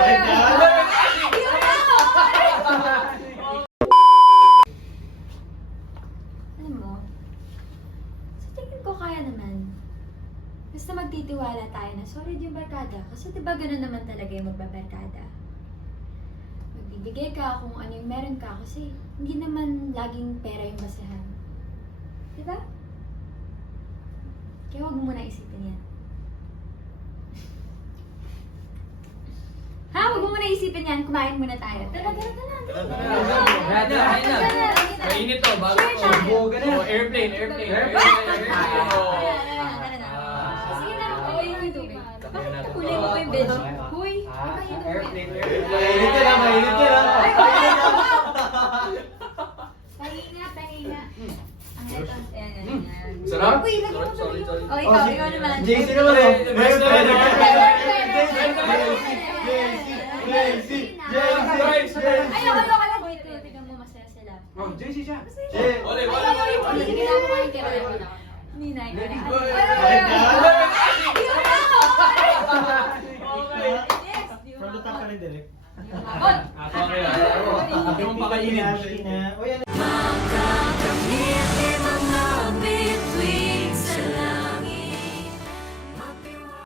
Alam mo, sa tingin ko kaya naman. Basta magtitiwala tayo na solid yung barkada. Kasi diba gano'n naman talaga yung magbabarkada? Magbibigay ka kung ano yung meron ka kasi hindi naman laging pera yung basehan. Diba? Kaya huwag mo muna isipin yan. Ha? Huwag mo muna isipin yan. Kumain muna tayo. Tara. Mainit to, bago to. Airplane. Sige na. Okay yung tubig. Bakit kulay mo pa yung bed? Huy! Mainit yan. Pahinga. Ang hetong. Ayan. Sarap? Uy, lagyan mo Sorry. O, ikaw naman. JC naman oh. Ayoko lang. Wait, tignan mo masaya sila. JC siya. Ole. Sige na, kumain ka rin. Ninay ko na. From the top ka rin, Derek. Ako. Okay. Yung pakainin. O yan.